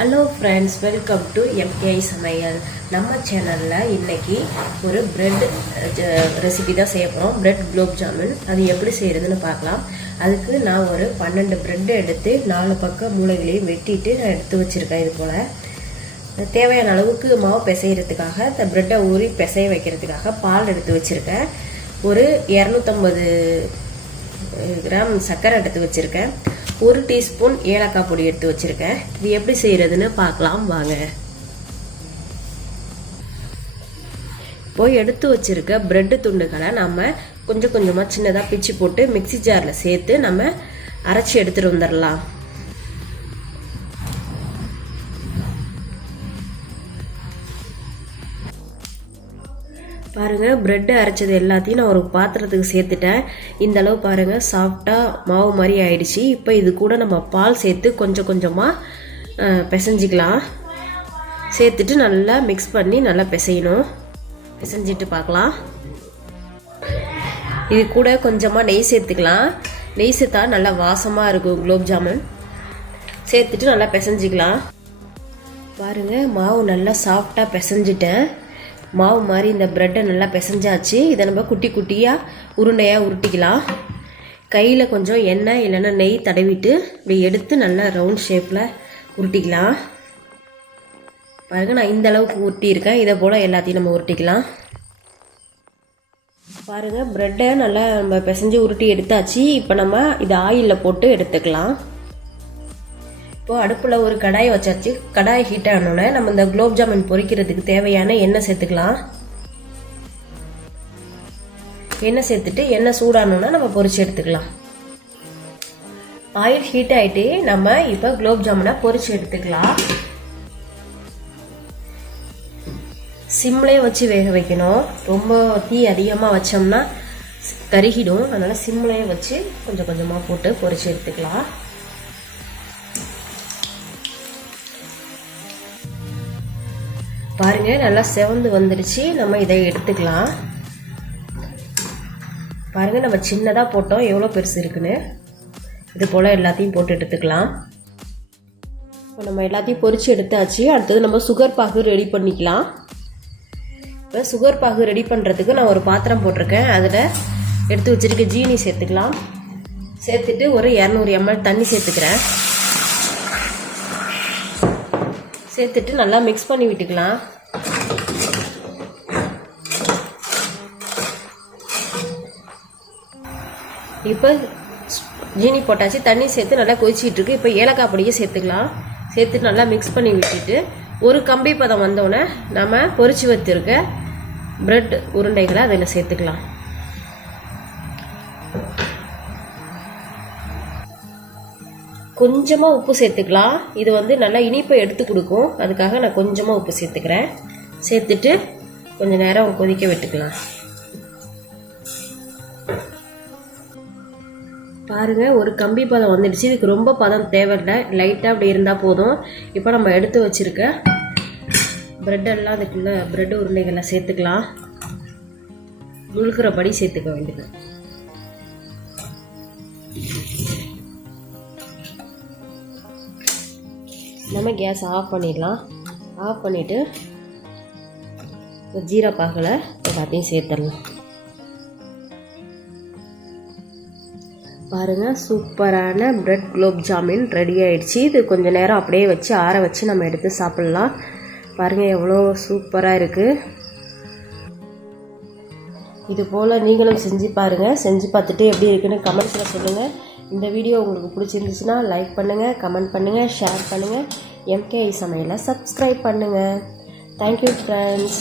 Hello friends, welcome to MKI சமையல். நம்ம சேனலில் இன்றைக்கி ஒரு பிரெட் ரெசிபி தான் செய்ய போகிறோம். பிரெட் குலோப் ஜாமுன். அது எப்படி செய்கிறதுன்னு பார்க்கலாம். அதுக்கு நான் ஒரு 12 பிரெட் எடுத்து 4 பக்கம் மூளைகளையும் வெட்டிட்டு நான் எடுத்து வச்சுருக்கேன். இது போல் தேவையான அளவுக்கு மாவு பிசைகிறதுக்காக இந்த பிரெட்டை ஊறி பிசைய வைக்கிறதுக்காக பால் எடுத்து வச்சுருக்கேன். ஒரு 250 கிராம் சர்க்கரை எடுத்து வச்சுருக்கேன். 1 டீஸ்பூன் ஏலக்காய் பொடி எடுத்து வச்சுருக்கேன். இது எப்படி செய்கிறதுன்னு பார்க்கலாம் வாங்க. போய் எடுத்து வச்சுருக்க பிரெட்டு துண்டுகளை நம்ம கொஞ்சம் கொஞ்சமாக சின்னதாக பிச்சு போட்டு மிக்சி ஜாரில் சேர்த்து நம்ம அரைச்சி எடுத்துகிட்டு வந்துடலாம். பாருங்கள், பிரெட்டு அரைச்சது எல்லாத்தையும் நான் ஒரு பாத்திரத்துக்கு சேர்த்துட்டேன். இந்த அளவு பாருங்கள், சாஃப்டாக மாவு மாதிரி ஆயிடுச்சு. இப்போ இது கூட நம்ம பால் சேர்த்து கொஞ்சம் கொஞ்சமாக பிசைஞ்சிக்கலாம். சேர்த்துட்டு நல்லா மிக்ஸ் பண்ணி நல்லா பிசையணும். பிசைஞ்சிட்டு பார்க்கலாம். இது கூட கொஞ்சமாக நெய் சேர்த்துக்கலாம். நெய் சேர்த்தா நல்லா வாசமாக இருக்கும் குலோப் ஜாமுன். சேர்த்துட்டு நல்லா பிசைஞ்சிக்கலாம். பாருங்கள், மாவு நல்லா சாஃப்டாக பிசைஞ்சிட்டேன். மாவு மாதிரி இந்த பிரெட்டை நல்லா பிசைஞ்சாச்சு. இதை நம்ம குட்டி குட்டியாக உருண்டையாக உருட்டிக்கலாம். கையில் கொஞ்சம் எண்ணெய் இல்லைன்னா நெய் தடவிட்டு இப்படி எடுத்து நல்லா ரவுண்ட் ஷேப்பில் உருட்டிக்கலாம். பாருங்கள், நான் இந்த அளவுக்கு உருட்டியிருக்கேன். இதை போல் எல்லாத்தையும் நம்ம உருட்டிக்கலாம். பாருங்கள், பிரெட்டை நல்லா நம்ம பிசைஞ்சு உருட்டி எடுத்தாச்சு. இப்போ நம்ம இதை ஆயிலில் போட்டு எடுத்துக்கலாம். இப்போ அடுப்பில் ஒரு கடாயை வச்சாச்சு. கடாய் ஹீட் ஆனோடனே நம்ம இந்த குலோப் ஜாமுன் பொரிக்கிறதுக்கு தேவையான எண்ணெய் சேர்த்துக்கலாம். எண்ணெய் சேர்த்துட்டு எண்ணெய் சூடானோன்னா நம்ம பொரிச்சு எடுத்துக்கலாம். ஆயில் ஹீட் ஆகிட்டு நம்ம இப்போ குலோப் ஜாமுனை பொரிச்சு எடுத்துக்கலாம். சிம்லேயே வச்சு வேக வைக்கணும். ரொம்ப தீ அதிகமாக வச்சோம்னா கருகிடும். அதனால் சிம்லேயே வச்சு கொஞ்சம் கொஞ்சமாக போட்டு பொரிச்சு எடுத்துக்கலாம். பாருங்க, நல்லா செவந்து வந்துடுச்சு. நம்ம இதை எடுத்துக்கலாம். பாருங்க, நம்ம சின்னதாக போட்டோம், எவ்வளோ பெருசு இருக்குன்னு. இது போல் எல்லாத்தையும் போட்டு எடுத்துக்கலாம். இப்போ நம்ம எல்லாத்தையும் பொரிச்சு எடுத்தாச்சு. அடுத்தது நம்ம சுகர் பாகு ரெடி பண்ணிக்கலாம். இப்போ சுகர் பாகு ரெடி பண்ணுறதுக்கு நான் ஒரு பாத்திரம் போட்டிருக்கேன். அதில் எடுத்து வச்சுருக்க ஜீனி சேர்த்துக்கலாம். சேர்த்துட்டு ஒரு 200 ml தண்ணி சேர்த்துக்கிறேன். சேர்த்துட்டு நல்லா மிக்ஸ் பண்ணி விட்டுக்கலாம். இப்போ ஜீனி போட்டாச்சு. தண்ணி சேர்த்து நல்லா கொதிச்சிட்டு இருக்கு. இப்போ ஏலக்காய் பொடியை சேர்த்துக்கலாம். சேர்த்துட்டு நல்லா மிக்ஸ் பண்ணி விட்டுட்டு ஒரு கம்பி பதம் வந்தோடனே நம்ம பொரிச்சு வச்சிருக்க பிரெட் உருண்டைகளை அதில் சேர்த்துக்கலாம். கொஞ்சமாக உப்பு சேர்த்துக்கலாம். இது நல்லா இனிப்பை எடுத்து கொடுக்கும். அதுக்காக நான் கொஞ்சமாக உப்பு சேர்த்துக்கிறேன். சேர்த்துட்டு கொஞ்சம் நேரம் கொதிக்க விட்டுக்கலாம். பாருங்கள், ஒரு கம்பி பதம் வந்துடுச்சு. இதுக்கு ரொம்ப பதம் தேவையில்லை, லைட்டாக அப்படி இருந்தால் போதும். இப்போ நம்ம எடுத்து வச்சுருக்க பிரெட்டெல்லாம் அதுக்குள்ளே பிரெட் உருண்டைகளை சேர்த்துக்கலாம். முழுக்கிறபடி சேர்த்துக்க வேண்டியது. நம்ம கேஸ் ஆஃப் பண்ணிடலாம். ஆஃப் பண்ணிவிட்டு ஜீரா பாகில் எல்லாத்தையும் சேர்த்துடலாம். பாருங்கள், சூப்பரான பிரெட் குலோப் ஜாமுன் ரெடி ஆகிடுச்சு. இது கொஞ்சம் நேரம் அப்படியே வச்சு ஆற வச்சு நம்ம எடுத்து சாப்பிட்லாம். பாருங்கள், எவ்வளோ சூப்பராக இருக்குது. இது போல் நீங்களும் செஞ்சு பாருங்கள். செஞ்சு பார்த்துட்டு எப்படி இருக்குன்னு கமெண்ட்ஸில் சொல்லுங்கள். இந்த வீடியோ உங்களுக்கு பிடிச்சிருந்துச்சுன்னா லைக் பண்ணுங்கள், கமெண்ட் பண்ணுங்கள், ஷேர் பண்ணுங்கள். எம்கேஐ சமையலை சப்ஸ்கிரைப் பண்ணுங்கள். Thank you friends.